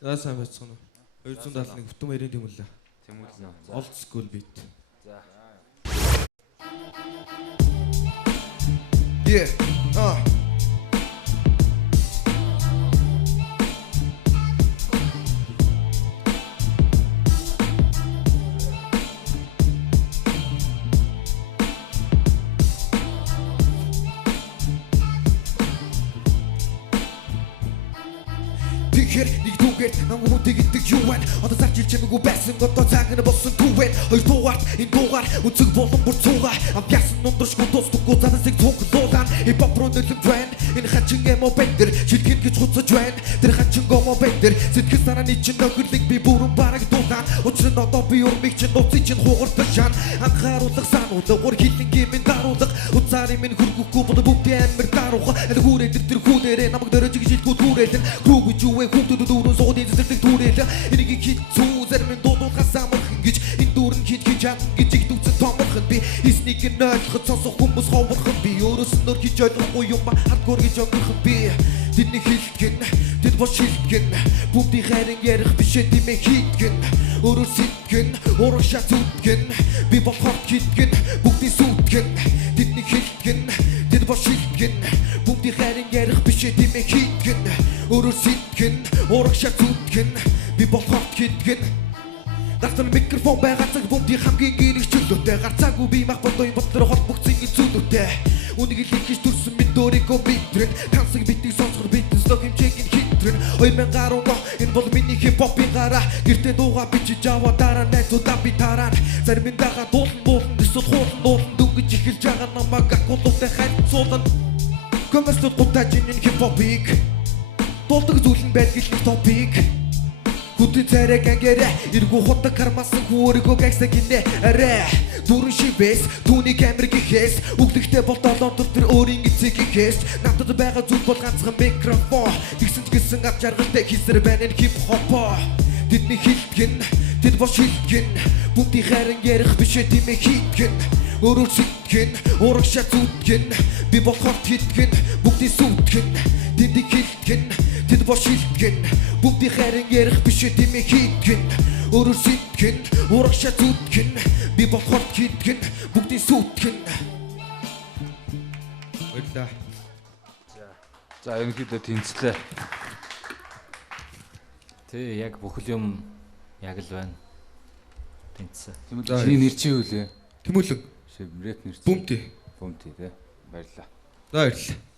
За сайн байцгаана уу. 271 бүтэн баярын тэмүүлээ. Тэмүүлнэ. Old school beat. За. Yeah. Тэгэхээр нэг дүүгээр намайг мөнтэй гэдэг юу вэ? Одоо зарж ил чимээгүй байсан одоо цаана болсон түүвэн. Хоёр дуугаар энэ дуугаар үнцэг болон бүр цуугаа. Ампясан нундрашгүй дуустдаггүй занасыг цуглуулаад хипхоп руу нөлөөлж байна. Энэ хачин эмо бэндэр шилхэн гэж хуцаж байна. Тэр хачин гомо бэндэр сэтгэл санааны чинь нөхөрлөг би бүрэн бараг дуулаа. Учир нь одоо би урмыг чинь нууцыг чинь хугартаж шан. Анхааруулах сануулга гур хилэн гэмэн даруулга. Уцаарын минь хөргөхгүй бол бүгд амар дарууга. Аль хүрээ тэр хүнээрээ намайг дөрөж жилгүй дүүрэлэн. Крүү гэж юу вэ? Хүүхдүүд дөрөв суудын зэрэг дүүрэлэн. Энийг хит зүү зарим дуудуулахаас амархан гэж энэ дүүрэн хит чам гэж игдүүцэн томорхон би эснийг нөөлөхөд сонсох хүмүүс ховрхон би өөрөөс нь өөр хийж ойлгохгүй юм ба хардкор гэж өнгөрөх би тэдний хилтгэн тэд бош хилтгэн бүгдийн хайрын ярих бишээ димээ хийтгэн өөрөө сэтгэн урагшаа зүтгэн би болохоор хийтгэн бүгдийн сүтгэн тэдний хилтгэн тэд бош хилтгэн бүгдийн хайрын ярих бишээ димээ хийтгэн өөрөө сэтгэн урагшаа зүтгэн би болохоор хийтгэн Дастан микрофон байгаа цаг бүгдийн хамгийн гэрэг чөлөөтэй гарцаагүй би мах бодой бодлоор холбогдсон зүйлүүтэй Үнийг хэлж төрсөн мэд өөрийгөө мэдрэн тансаг битийг сонсохор битэн слог хэмжээгийн хитрэн 2010 энэ бол миний хипхопын гараа гэртээ дуугаа бичиж аваа дараа найзуудаа би тараа зарим нь дагаа дуулан эсвэл хуулан дүнгэж эхэлж байгаа намайг акулуутай хайцуулан коммерцлууд гутаж энэ хипхопыг дуулдаг зүйл нь байдаг л топик Күтэн царай гангэрэ эргүү худаг кармасан хүүргөө гагсаг гинэ арай дөрөн шивэс түүний камер гэхээс өглөгтэй болтолон тэр өөрийн эцэг гэхээс надад байгаа зүйл бол ганцхан микрофон тэгсэн ч гэсэн ав жаргалтай хийсэр байна энэ хипхоп тэдний хилтгэн тэд бош хилтгэн бүгдийн хайран ярих бишээ димээ хийтгэн өөрөө сэтгэн урагшаа зүтгэн би болохоор хийтгэн бүгдийн сүтгэн тэдний хилтгэн тэд бош хилтгэн бүгдийн хайран ярих бишээ димээ хийтгэн өөрөө сэтгэн урагшаа зүтгэн би болохоор хийтгэн бүгдийн сүтгэн Баярлалаа. За ерөнхийдөө тэнцлээ. Тэ яг бүхэл юм яг л байна. Тэнцсэн. Чиний нэр чинь юу лээ? Тэмүүлэн. Рэп нэр чинь. Бумти. Бумти тий. Баярлалаа. За баярлалаа.